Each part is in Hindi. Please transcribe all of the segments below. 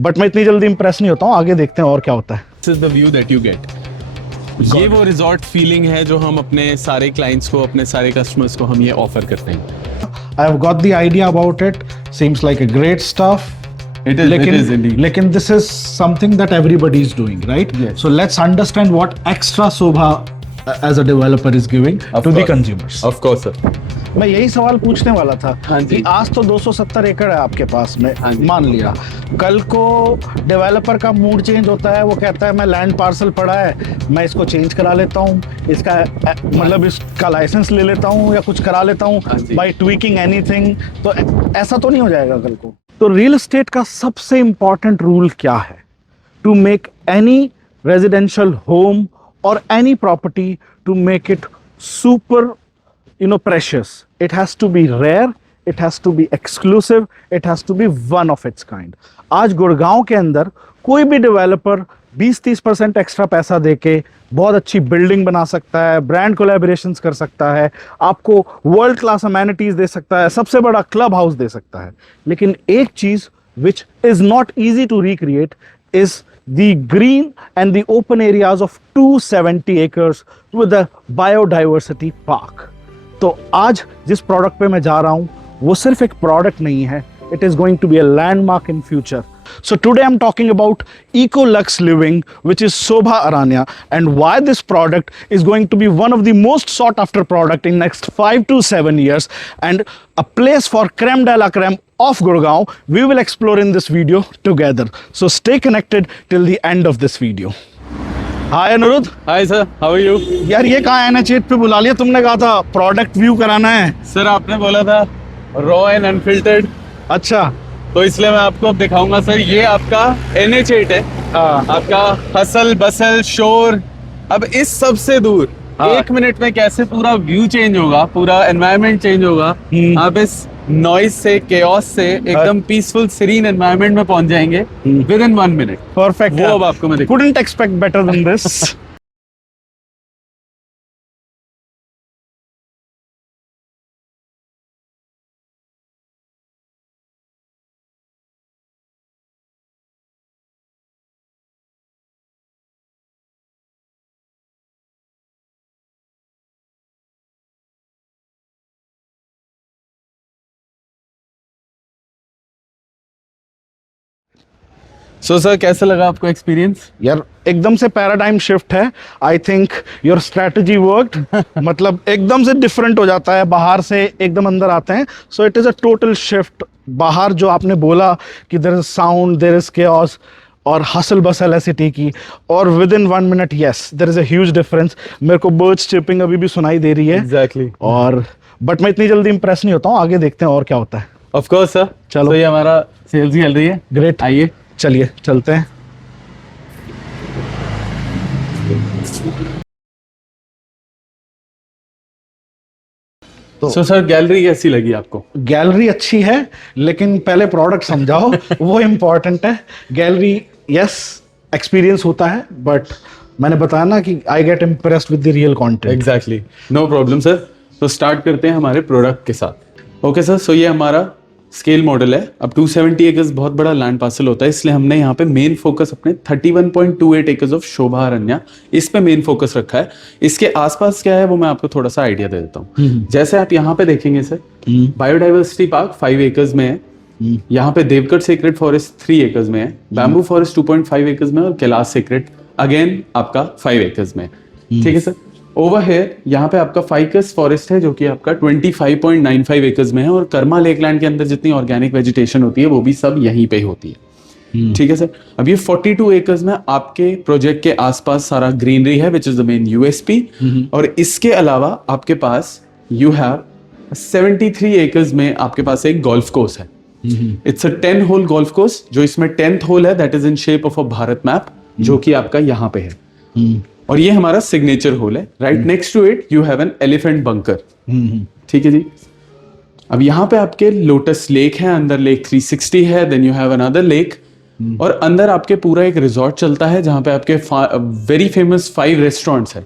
बट मैं इतनी जल्दी इंप्रेस नहीं होता हूँ, आगे देखते हैं और क्या होता है। This is the view that you get. ये वो रिजॉर्ट फीलिंग है जो हम अपने सारे क्लाइंट्स को, अपने सारे कस्टमर्स को हम ये ऑफर करते हैं। I have got the idea about it. Seems like a great stuff. It is indeed. लेकिन this is something that everybody is doing, right? Yes. So let's understand what extra Sobha as a developer is giving Of to the course. consumers. Of course, sir. मैं यही सवाल पूछने वाला था हाँ जी। कि आज तो 270 एकड़ है आपके पास में, हाँ जी। मान लिया कल को डेवलपर का मूड चेंज होता है, वो कहता है मैं लैंड पार्सल पड़ा है, मैं इसको चेंज करा लेता हूँ, इसका मतलब इसका लाइसेंस ले लेता हूँ या कुछ करा लेता हाँ हूँ जी। बाय ट्वीकिंग एनीथिंग, तो ऐसा तो नहीं हो जाएगा कल को। तो रियल एस्टेट का सबसे इंपॉर्टेंट रूल क्या है? To make any residential home और any property, to make it super precious, it has to be rare, it has to be exclusive, it has to be one of its kind. आज गुड़गांव के अंदर कोई भी डेवलपर 20-30% एक्स्ट्रा पैसा देके बहुत अच्छी बिल्डिंग बना सकता है, ब्रांड कोलैबोरेशंस कर सकता है, आपको वर्ल्ड क्लास अमेनिटीज दे सकता है, सबसे बड़ा क्लब हाउस दे सकता है। लेकिन एक चीज which is not easy to recreate is the green and the open areas of 270 acres with a biodiversity park. तो आज जिस प्रोडक्ट पे मैं जा रहा हूं वो सिर्फ एक प्रोडक्ट नहीं है, it is going to be a landmark in future. So today I'm talking about Ecolux Living, which is Sobha Aranya, and why this product is going to be one of the most sought after product in next 5 to 7 years and a place for creme de la creme of Gurgaon. We will explore in this video together. So stay connected till the end of this video. Hi Aniruddh. Hi sir, how are you? यार ये कहाँ आना चेत पे बुला लिया तुमने, कहा था प्रोडक्ट व्यू कराना है। सर आपने बोला था रॉ एंड अनफिल्टर्ड, अच्छा तो इसलिए मैं आपको अब दिखाऊंगा। सर ये आपका NH8 है, आपका हसल बसल शोर। अब इस सब से दूर 1 मिनट में कैसे पूरा व्यू चेंज होगा, पूरा एनवायरनमेंट चेंज होगा, आप इस नॉइज से, केओस से एकदम पीसफुल सीरीन एनवायरनमेंट में पहुंच जाएंगे विद इन 1 मिनट। परफेक्ट, वो अब आपको मैं दिखाऊंगा। couldn't expect better than this. So sir कैसा लगा आपको एक्सपीरियंस? यार एकदम से पैराडाइम शिफ्ट है। I think your strategy worked. मतलब एकदम से डिफरेंट हो जाता है, बाहर से एकदम अंदर आते हैं। So it is a total shift. बाहर जो आपने बोला कि there is sound, there is chaos और हसल बसल है सिटी की, और within 1 minute yes there is a huge difference. मेरे को बर्ड्स चिपिंग अभी भी सुनाई दे रही है। एग्जैक्टली। और बट मैं इतनी जल्दी इंप्रेस नहीं होता हूँ, आगे देखते हैं और क्या होता है। Of course sir. चलो। तो ये हमारा सेल्स गैलरी है। ग्रेट, आइए चलिए चलते हैं। तो सर गैलरी कैसी लगी आपको? गैलरी अच्छी है, लेकिन पहले प्रोडक्ट समझाओ। वो इम्पोर्टेंट है। गैलरी यस एक्सपीरियंस होता है, बट मैंने बताया ना कि I get impressed with the real content. Exactly, no problem sir. तो स्टार्ट करते हैं हमारे प्रोडक्ट के साथ। ओके सर, सो ये हमारा स्केल मॉडल है। अब 270 एकर्स बहुत बड़ा लैंड पार्सल होता है, इसलिए हमने यहाँ पे मेन फोकस अपने 31.28 एकर्स ऑफ शोभा अरण्या, इस पे मेन फोकस रखा है। इसके आसपास क्या है वो मैं आपको थोड़ा सा आइडिया दे देता हूँ। जैसे आप यहाँ पे देखेंगे सर, बायोडाइवर्सिटी पार्क 5 एकर्स में है, यहाँ पे देवगढ़ सेक्रेट फॉरेस्ट 3 एकर्स में है, बैम्बू फॉरेस्ट 2.5 एकर्स में, और कैलाश सेक्रेट अगेन आपका 5 एकर्स में। ठीक है सर। ओवर हेयर यहाँ पे आपका फाइकस फॉरेस्ट है जो कि आपका 25.95 एकर्स में है, और कर्मा लेकलैंड के अंदर जितनी ऑर्गेनिक वेजिटेशन होती है वो भी सब यहीं पे होती है। ठीक है सर। अब ये 42 एकर्स में आपके प्रोजेक्ट के आसपास सारा ग्रीनरी है, which is the main USP. और इसके अलावा आपके पास यू हैव 73 एकर्स में आपके पास एक गोल्फ कोर्स है। It's a 10 hole golf course, जो इसमें 10th होल है that is in shape of a Bharat map, जो कि आपका यहाँ पे है। और ये हमारा सिग्नेचर होल है। Right next to it you have an elephant bunker. ठीक है जी। अब यहाँ पे आपके लोटस लेक है, अंदर लेक 360 है, then you have another lake, और अंदर आपके पूरा एक रिजॉर्ट चलता है जहाँ पे आपके वेरी फेमस 5 रेस्टोरेंट्स है।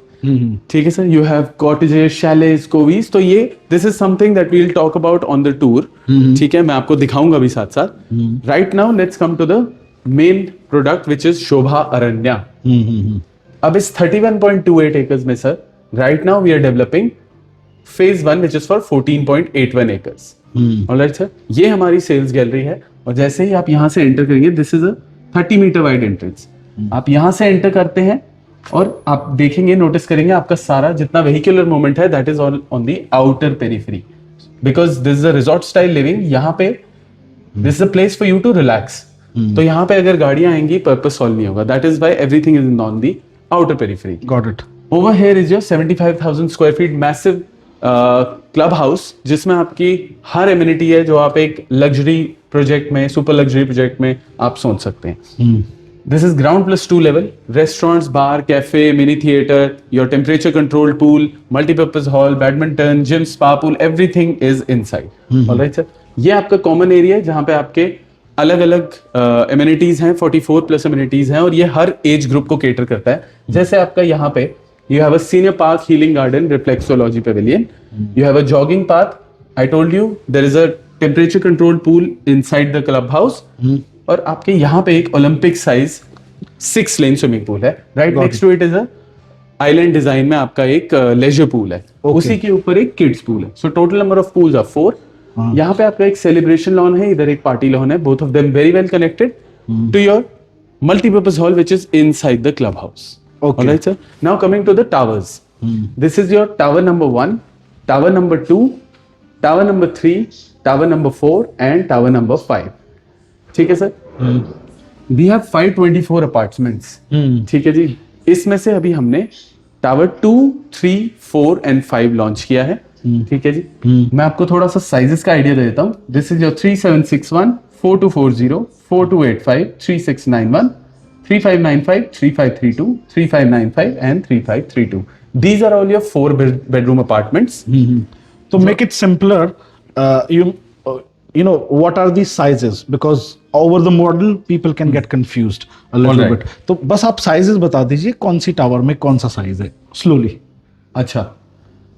ठीक है sir. You have cottages, chalets, coves. तो ये this is something that we will talk about on the tour. ठीक है, मैं आपको दिखाऊंगा भी साथ साथ। Right now let's come to the main product which is Shobha Aranya. अब इस 31.28 एकर्स में sir right now we are developing phase 1 which is for 14.81 acres. Alright sir, ये हमारी सेल्स गैलरी है और जैसे ही आप यहाँ से एंटर करेंगे, this is a 30 metre wide entrance. आप यहाँ से एंटर करते हैं और आप देखेंगे, नोटिस करेंगे आपका सारा जितना वेहिकुलर मूवमेंट है that is on the outer periphery, because this is a resort style living. यहाँ पे this is a place for you to relax. तो यहाँ पे अगर गाड़ियां आएंगी पर्पस सॉल्व नहीं होगा, that is why everything is on the outer periphery. Got it. Over here is your 75,000 square feet massive club house, जिसमें आपकी हर एमिनिटी है जो आप एक लग्जरी प्रोजेक्ट में, सुपर लग्जरी प्रोजेक्ट में आप सोच सकते हैं। This is ground plus 2 level, restaurants, bar, cafe, mini theater, your temperature controlled pool, multi-purpose hall, badminton, gym, spa pool, everything is inside. Alright sir, ये आपका common area है जहाँ पे आपके अलग अलग amenities हैं, 44 plus amenities हैं और ये हर age group को cater करता है। जैसे आपका यहाँ पे you have a senior park, healing garden, reflexology pavilion, you have a jogging path. I told you there is a temperature controlled pool inside the clubhouse. और आपके यहाँ पे एक Olympic size 6 lane swimming pool है। Right next to it is a island design में आपका एक लेजर पूल है। उसी के ऊपर एक किड्स पूल है। So total number of pools are 4। यहाँ पे आपका एक सेलिब्रेशन लॉन है, इधर एक पार्टी लॉन है, both of them very well connected to your multipurpose hall which is inside the club house. Alright sir, now coming to the towers, this is your tower number 1, tower number 2, tower number 3, tower number 4 and tower number 5। ठीक है सर, वी हैव 524 अपार्टमेंट्स। ठीक है जी, इसमें से अभी हमने टावर 2, 3, 4 एंड 5 लॉन्च किया है। ठीक है जी, मैं आपको थोड़ा सा साइजेस का आइडिया दे देता हूँ। This is your 3761, 4240, 4285, 3691, 3595, 3532, 3595 and 3532। These are all your 4 bedroom apartments. To make it simpler, you know, what are these sizes? Because over the model people can get confused a little Alright. bit. तो बस आप sizes बता दीजिए, कौन सी टावर में कौन सा साइज है, slowly. अच्छा,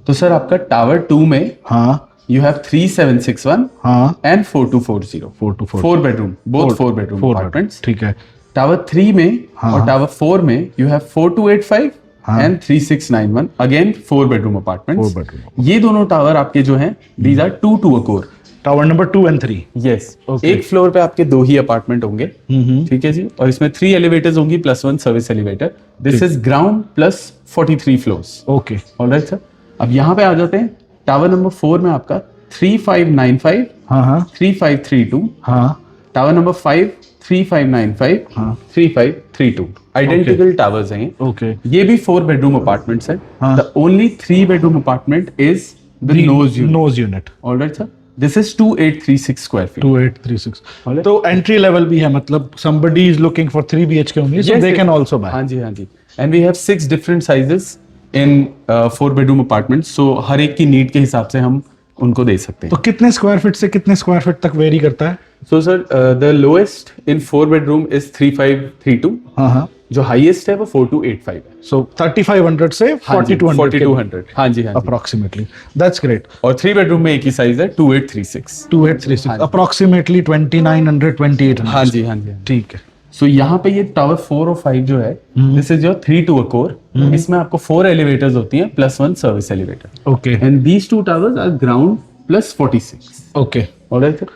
तो सर आपका टावर 2 में हाँ you have 3761 हाँ and 4240, 424 4 bedroom, both 4 bedroom apartments. ठीक है। टावर 3 में हाँ. और टावर 4 में you have 4285 हाँ. and 3691, again 4 bedroom apartments. 4 bedroom. ये दोनों टावर आपके जो हैं these are 2 to a core. Tower number 2 and 3. Yes, Okay. एक फ्लोर पे आपके 2 ही अपार्टमेंट होंगे। ठीक है जी, और इसमें 3 एलिवेटर्स होंगी plus 1 service elevator. This is ground plus 43 floors. Okay. Alright sir, अब यहाँ पे आ जाते हैं। टावर नंबर 4 में आपका 3595, हाँ हाँ 3532, हाँ टावर नंबर 5 3595, हाँ. 3532। आइडेंटिकल टावर्स हैं। ओके। ये भी 4 बेडरूम अपार्टमेंट्स हैं। हाँ. The only 3 bedroom apartment is the nose unit. Nose unit. Alright sir, this is 2836 square feet. 2836. Alright. तो एंट्री लेवल भी है, मतलब somebody is looking for 3 BHK only, so Yes, they yes. can also buy. हाँ जी, हाँ जी। And we have 6 different sizes in 4 bedroom apartments. So हर एक की नीड के हिसाब से हम उनको दे सकते तो हैं। कितने स्क्वायर फीट से कितने स्क्वायर फीट तक वेरी करता है? So sir, the lowest in 4 bedroom is 3532. हाँ हाँ। जो हाईएस्ट है वो 4285 है। So 3500 से 4200 4200। हाँ जी, हाँ जी। approximately. That's great. और 3 bedroom में एक ही साइज है 2836। 2836 approximately 2900 2800. हाँ जी, हाँ जी। ठीक है। सो यहाँ पे ये टावर 4 और 5 जो है, this is your 3 to a core. इसमें आपको 4 एलिवेटर्स होती हैं plus 1 service elevator. Okay and these 2 towers are ground plus 46। Okay. Alright sir,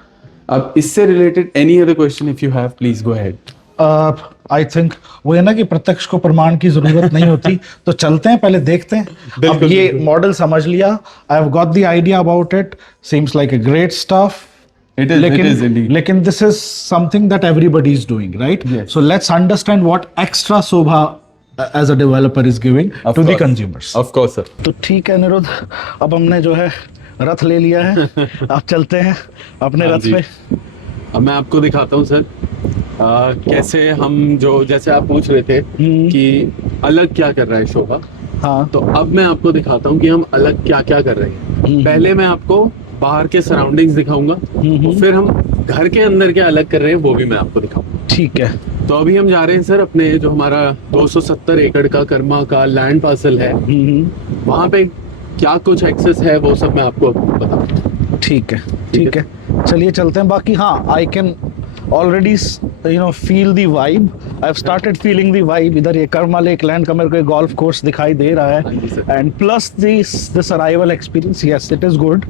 अब इससे related any other question if you have, please go ahead. I think वो है ना कि प्रत्यक्ष को प्रमाण की जरूरत नहीं होती, तो चलते हैं पहले देखते हैं। अब ये मॉडल समझ लिया, I have got the idea about it, seems like a great stuff. It is indeed. लेकिन this is something that everybody is doing, right? Yes. So let's understand what extra Sobha as a developer is giving Of to the course. consumers. Of course sir. तो ठीक है निरुद्ध, अब हमने जो है रथ ले लिया है, अब चलते हैं अपने हाँ रथ जी। पे। अब मैं आपको दिखाता हूँ सर, कैसे हम जो जैसे आप पूछ रहे थे कि अलग क्या कर रहा है शोभा, हाँ तो अब मैं आपको दिखाता हूँ कि हम अलग क्या क्या कर रहे हैं। पहले मैं आपको बाहर के सराउंडिंग्स दिखाऊंगा, और फिर हम घर के अंदर क्या अलग कर रहे हैं वो भी मैं आपको दिखाऊंगा। ठीक है। तो अभी हम जा रहे हैं सर अपने जो हमारा 270 एकड़ का कर्मा का लैंड पार्सल है, वहां पे क्या कुछ एक्सेस है वो सब मैं आपको बताऊंगा। ठीक है, ठीक है, चलिए चलते हैं। बाकी हाँ, I can already feel the vibe. I've started feeling the vibe. इधर ये कर्मा लेक लैंड का मेरे को एक golf course दिखाई दे रहा हाँ जी, है, sir. and plus this arrival experience, yes, it is good.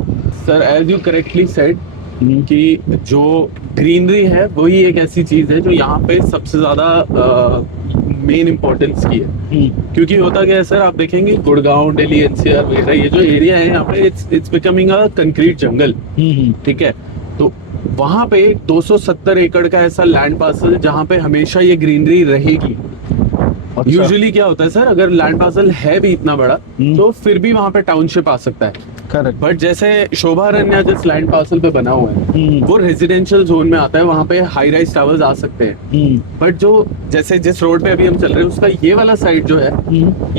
Sir as you correctly said कि जो ग्रीनरी है वही एक ऐसी चीज है जो यहाँ पे सबसे ज्यादा मेन इम्पोर्टेंस की है। क्योंकि होता क्या है सर, आप देखेंगे गुड़गांव, दिल्ली, एनसीआर वगैरह ये जो एरिया है यहाँ पे इट्स बिकमिंग अ कंक्रीट जंगल, ठीक है। तो वहाँ पे 270 एकड़ का ऐसा लैंड पार्सल जहाँ पे हमेशा ये ग्रीनरी रहेगी। अच्छा। यूजुअली क्या होता है सर, अगर लैंड पार्सल है भी इतना बड़ा तो फिर भी वहाँ पे टाउनशिप आ सकता है। Correct. बट जैसे शोभारण्य जिस लैंड पार्सल पे बना हुआ है वो रेजिडेंशियल जोन में आता है, वहाँ पे हाई राइज टावर्स आ सकते हैं। बट जो जैसे जिस रोड पे अभी हम चल रहे हैं उसका ये वाला साइड जो है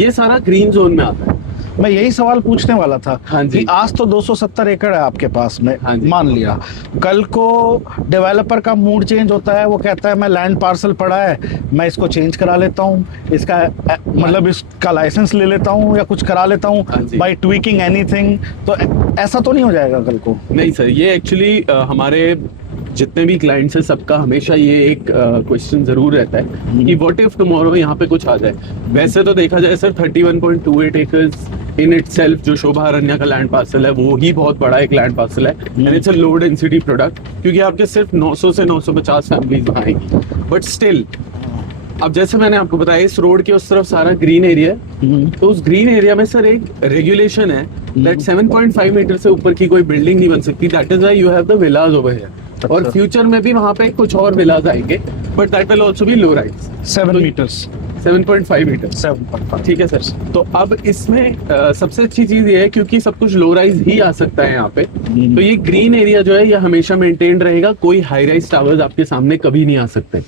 ये सारा ग्रीन जोन में आता है। मैं यही सवाल पूछने वाला था। हाँ जी। कि आज तो 270 एकड़ है आपके पास में, हाँ जी। मान लिया कल को डेवलपर का मूड चेंज होता है, वो कहता है मैं लैंड पार्सल पड़ा है, मैं इसको चेंज करा लेता हूँ, इसका मतलब इसका लाइसेंस ले लेता हूँ या कुछ करा लेता हूँ हाँ जी। बाय ट्वीकिंग एनीथिंग, तो ऐसा तो नहीं हो जाएगा कल को? नहीं सर, ये एक्चुअली हमारे जितने भी क्लाइंट्स हैं सबका हमेशा ये एक क्वेश्चन जरूर रहता है कि व्हाट इफ टुमारो यहाँ पे कुछ आ जाए। वैसे तो देखा जाए सर 31.28 एकर्स इन इटसेल्फ जो शोभारण्य का लैंड पार्सल है वो ही बहुत बड़ा एक लैंड पार्सल है, and it's a low density product, क्योंकि आपके सिर्फ 900 से 950 फैमिलीज वहाँ आएंगी। बट स्टिल अब जैसे मैंने आपको बताया इस रोड के उस तरफ सारा ग्रीन एरिया है, तो उस ग्रीन एरिया में सर एक रेगुलेशन है दैट 7.5 मीटर से ऊपर की कोई बिल्डिंग नहीं बन सकती। That is why you have the villas over here. और फ्यूचर में भी वहां पे कुछ और विलाज आएंगे, but that will also be low rise 7 metres 7.5 metre. 7.5। ठीक है सर। तो अब इसमें सबसे अच्छी चीज ये है क्योंकि सब कुछ लो राइज ही आ सकता है यहाँ पे, तो ये ग्रीन एरिया जो है ये हमेशा मेंटेन रहेगा, कोई हाई राइज टावर्स आपके सामने कभी नहीं आ सकते।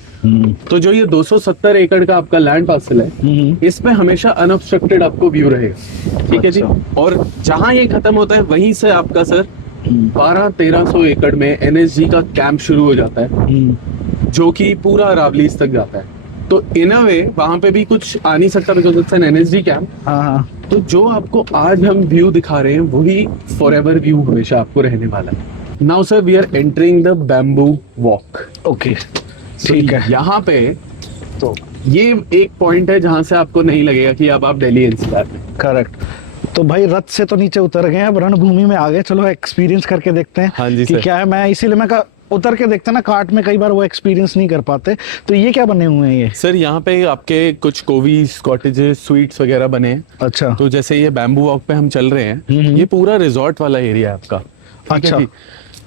तो जो ये 270 एकड़ का आपका लैंड पार्सल है इसमें हमेशा अनऑब्स्ट्रक्टेड आपको व्यू रहेगा, ठीक है जी। और जहां ये खत्म होता है वहीं से आपका सर 1200-1300 एकड़ में एनएसजी का कैंप शुरू हो जाता है जो कि पूरा अरावलीज तक जाता है। तो इन अ वे वहां पे भी कुछ आ नहीं सकता because it's an NSG camp. हाँ। तो जो आपको आज हम व्यू दिखा रहे हैं वही फॉरएवर व्यू हमेशा आपको रहने वाला है। Now sir we are entering the bamboo walk. Okay, ठीक है। यहाँ पे तो ये एक पॉइंट है जहां से आपको नहीं लगेगा कि अब आप दिल्ली एनसीआर में। करेक्ट। तो भाई रथ से तो नीचे उतर गए हैं, अब रणभूमि में आ गए, चलो एक्सपीरियंस करके देखते हैं। हाँ जी कि सर। क्या है। मैं इसीलिए मैं उतर के देखते हैं ना, कार्ट में कई बार वो एक्सपीरियंस नहीं कर पाते। तो ये क्या बने हुए हैं ये? सर यहाँ पे आपके कुछ कोवीज, कॉटेजेस, स्वीट्स वगैरह बने हैं। अच्छा। तो जैसे ये बैम्बू वॉक पे हम चल रहे हैं, ये पूरा रिजॉर्ट वाला एरिया है आपका। ठीक है अच्छा। जी।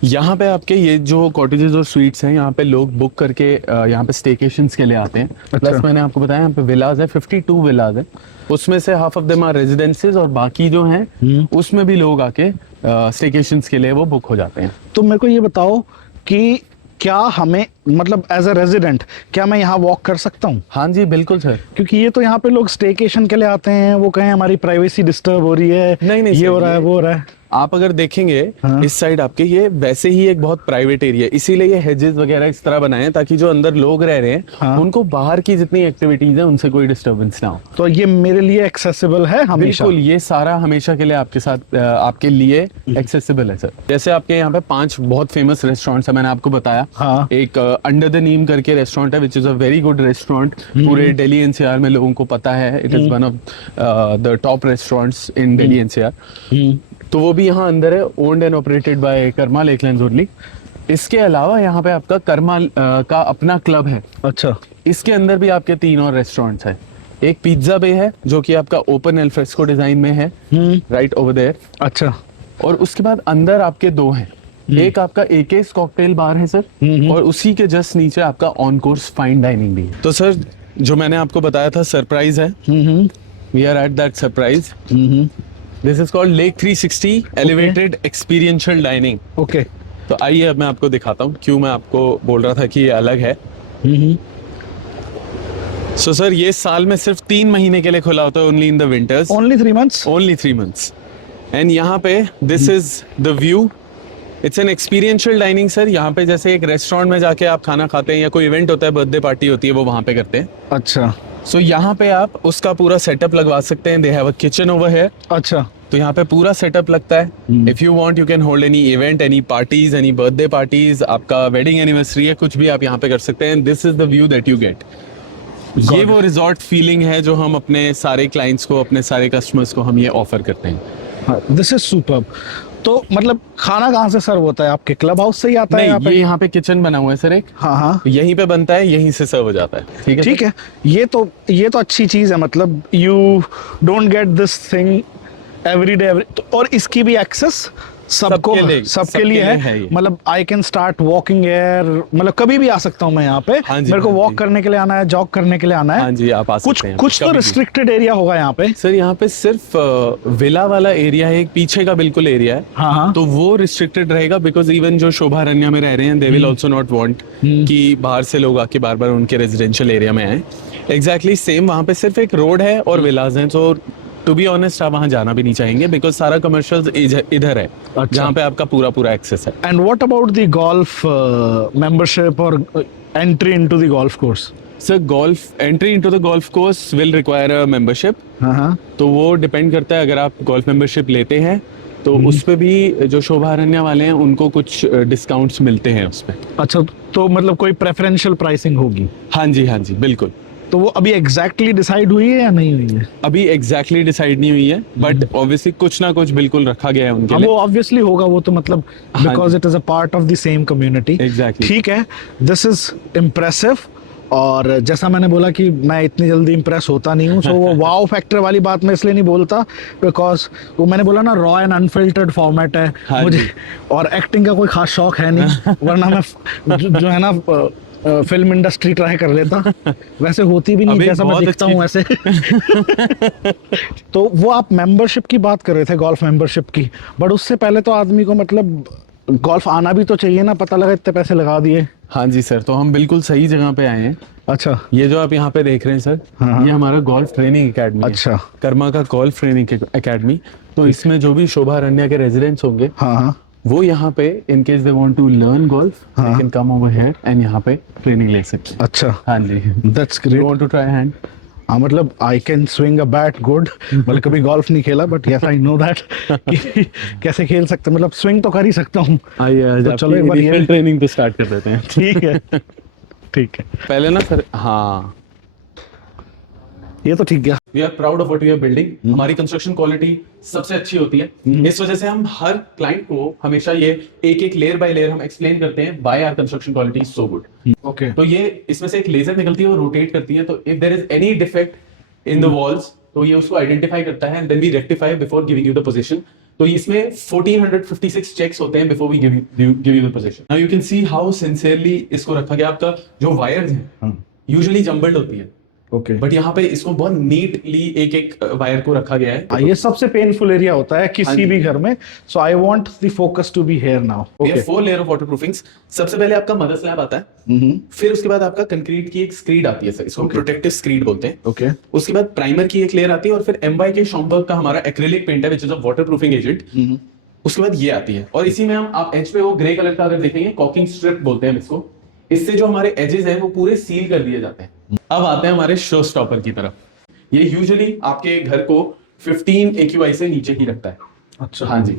यहाँ पे आपके ये जो कॉटेजेस और स्वीट्स हैं यहाँ पे लोग बुक करके यहाँ पे स्टेकेशंस के लिए आते हैं। प्लस मैंने आपको बताया यहाँ पे विलाज है, 52 विलाज है, उसमें से half of them are residences और बाकी जो हैं उसमें भी लोग आके स्टेकेशंस के लिए वो बुक हो जाते हैं। तो मेरे को ये बताओ कि क्या हमें मतलब एज अ रेजिडेंट क्या मैं यहाँ वॉक कर सकता हूँ? हाँ जी बिल्कुल सर। क्योंकि ये तो यहाँ पे लोग स्टेकेशन के लिए आते हैं, वो कहें हमारी प्राइवेसी डिस्टर्ब हो रही है, नहीं ये सर, हो रहा है, वो हो रहा है। आप अगर देखेंगे हाँ। इस साइड आपके ये वैसे ही एक बहुत प्राइवेट एरिया है, इसीलिए ये हेजेस वगैरह इस तरह बनाए हैं ताकि जो अंदर लोग रह रहे हैं हाँ। उनको बाहर की जितनी एक्टिविटीज है उनसे कोई डिस्टर्बेंस ना हो। तो ये मेरे लिए एक्सेसिबल है हमेशा? बिल्कुल, ये सारा हमेशा के लिए आपके साथ आपके लिए एक्सेसिबल है सर। जैसे आपके यहाँ पे 5 बहुत फेमस रेस्टोरेंट्स है, मैंने आपको बताया। हाँ। एक अंडर द नीम करके रेस्टोरेंट है which is a very good restaurant, पूरे दिल्ली एनसीआर में लोगों को पता है। It is one of the top restaurants in Delhi NCR. तो वो भी यहाँ अंदर है, owned and operated by Karma lake lands only. इसके अलावा यहाँ पे आपका कर्मा का अपना क्लब है। अच्छा। इसके अंदर भी आपके 3 और रेस्टोरेंट्स हैं। एक पिज्जा बे है जो कि आपका ओपन एल फ्रेस्को डिजाइन में है, राइट ओवर देयर। अच्छा। और उसके बाद अंदर आपके 2 हैं, एक आपका एकेस कॉकटेल बार है सर, और उसी के जस्ट नीचे आपका ऑन कोर्स फाइन डाइनिंग भी है। तो सर जो मैंने आपको बताया था सरप्राइज है, we are at that surprise. This is called lake 360 elevated experiential dining. Okay. तो आइए अब मैं आपको दिखाता हूँ क्यों मैं आपको बोल रहा था कि ये अलग है। सो सर ये साल में सिर्फ 3 महीने के लिए खुला होता है, only in the winters. Only 3 months? Only 3 months। And यहाँ पे this is the view, it's an experiential dining sir. यहाँ पे जैसे एक रेस्टोरेंट में जाके आप खाना खाते हैं या कोई इवेंट होता है, बर्थडे पार्टी होती है, वो वहाँ पे करते हैं। अच्छा। सो यहाँ पे आप उसका पूरा सेटअप लगवा सकते हैं। They have a kitchen over here. अच्छा। तो यहाँ पे पूरा सेटअप लगता है। If you want you can hold any event, any parties, any birthday parties, आपका वेडिंग एनिवर्सरी है, कुछ भी आप यहाँ पे कर सकते हैं। This is the view that you get. ये वो रिजॉर्ट फीलिंग है जो हम अपने सारे क्लाइंट्स को, अपने सारे कस्टमर्स को हम ये ऑफर करते हैं। This is superb. तो मतलब खाना कहाँ से सर्व होता है? आपके क्लब हाउस से ही आता है यहाँ नहीं, पे? ये यहाँ पे किचन बना हुआ है सर एक। हाँ हाँ, यहीं पे बनता है, यहीं से सर्व हो जाता है। ठीक है ठीक है। ये तो अच्छी चीज है, मतलब you don't get this thing every day और इसकी भी एक्सेस सबके सबके लिए लिए है है ये। मतलब I can start walking air, मतलब कभी भी आ सकता हूँ मैं यहाँ पे। हाँ जी, मेरे को हाँ वॉक जी। करने के लिए आना है, जॉग करने के लिए आना है। हाँ जी, आप आ सकते हैं कुछ तो कभी भी। रिस्ट्रिक्टेड एरिया होगा यहाँ पे? सर यहाँ पे सिर्फ विला वाला एरिया है, एक पीछे का बिल्कुल एरिया है। हाँ हाँ। तो वो रिस्ट्रिक्टेड रहेगा, बिकॉज इवन जो शोभारण्य में रह रहे हैं, they will also not want कि बाहर से लोग आके बार बार उनके रेजिडेंशियल एरिया में आए। एग्जैक्टली सेम वहाँ पे सिर्फ एक रोड है और विलाज हैं। तो टू बी ऑनेस्ट आप वहाँ जाना भी नहीं चाहेंगे, बिकॉज सारा कमर्शियल इधर है, जहाँ पे आपका पूरा एक्सेस है। And what about the golf membership और entry into the golf course? Sir golf entry into the golf course will require a membership. हाँ हाँ। तो वो डिपेंड करता है, अगर आप गोल्फ मेंबरशिप लेते हैं तो उस पे भी जो शोभारण्य वाले हैं उनको कुछ डिस्काउंट्स मिलते हैं उस पे। अच्छा, तो मतलब कोई प्रेफरेंशियल प्राइसिंग होगी? हाँ जी बिल्कुल। तो वो अभी एग्जैक्टली डिसाइड हुई है या नहीं हुई है? अभी एग्जैक्टली डिसाइड नहीं हुई है, बट ऑब्वियसली कुछ ना कुछ बिल्कुल रखा गया है उनके हाँ, लिए। वो ऑब्वियसली होगा, वो तो मतलब हाँ because it is a part of the same community. Exactly. ठीक है, दिस इज इम्प्रेसिव। और जैसा मैंने बोला कि मैं इतनी जल्दी इम्प्रेस होता नहीं हूँ, सो वो वाओ फैक्टर वाली बात मैं इसलिए नहीं बोलता बिकॉज वो मैंने बोला ना, रॉ एंड अनफिल्टर्ड फॉर्मेट है हाँ मुझे, जी। और एक्टिंग का कोई खास शौक है नहीं वरना मैं जो है ना फिल्म इंडस्ट्री ट्राई कर लेता। वैसे होती भी नहीं अबे, जैसा मैं बहुत दिखता अच्छी हूँ वैसे। तो वो आप मेंबरशिप की बात कर रहे थे, गोल्फ मेंबरशिप की, बट उससे पहले तो आदमी को मतलब गोल्फ आना भी तो चाहिए ना, पता लगा इतने पैसे लगा दिए। हाँ जी सर, तो हम बिल्कुल सही जगह पे आए हैं। अच्छा। ये जो आप यहाँ पे देख रहे हैं सर, हाँ। ये हमारा गोल्फ ट्रेनिंग एकेडमी है। अच्छा। कर्मा का गोल्फ ट्रेनिंग एकेडमी। तो इसमें जो भी शोभारण्य के रेजिडेंट्स होंगे, हाँ हाँ। वो यहाँ पे in case they want to learn golf, they can come over here and यहाँ पे ट्रेनिंग ले सकते हैं। अच्छा, हाँ जी। That's you great. Want to try hand? हाँ, मतलब I can swing a bat good, मतलब कभी गोल्फ नहीं खेला but yes I know that कि कैसे खेल सकते, मतलब स्विंग तो कर ही सकता हूँ। आइए, तो चलो एक बार ये ट्रेनिंग तो स्टार्ट कर देते हैं। ठीक है, ठीक है, पहले ना सर, हाँ, ये तो ठीक गया। We are proud of what we are building. हमारी कंस्ट्रक्शन क्वालिटी सबसे अच्छी होती है। इस वजह से हम हर क्लाइंट को हमेशा ये एक लेयर बाय लेयर हम एक्सप्लेन करते हैं, why our construction quality is so good. Okay. तो ये इसमें से एक लेजर निकलती है और रोटेट करती है, तो if there is any defect in the walls तो ये उसको आइडेंटिफाई करता है and then we rectify before giving you the possession. तो इसमें 1456 चेक्स होते हैं before we give you the possession. Now you can see how sincerely इसको रखा गया। आपका जो वायर्स हैं यूजुअली जंबल्ड होती है, ओके। बट यहाँ पे इसको बहुत नीटली एक वायर को रखा गया है। ये सबसे पेनफुल एरिया होता है किसी भी घर में, so I want the focus to be here now. We have 4 layer of waterproofing. सबसे पहले आपका मदर स्लैब आता है, फिर उसके बाद आपका कंक्रीट की एक स्क्रीड आती है सर, इसको प्रोटेक्टिव स्क्रीड बोलते हैं। ओके। उसके बाद प्राइमर की एक लेयर आती है और फिर एमवाई के शॉम्बर्ग का हमारा एक्रिलिक पेंट है, which is a waterproofing agent. उसके बाद ये आती है और इसी में हम आप एज पे वो ग्रे कलर का अगर देखेंगे, कॉकिंग स्ट्रिप बोलते हैं हम इसको। इससे जो हमारे एजेस हैं वो पूरे सील कर दिए जाते हैं। अब आते हैं हमारे शो स्टॉपर की तरफ। ये यूजुअली आपके घर को 15 AQI से नीचे ही रखता है। अच्छा। हाँ जी।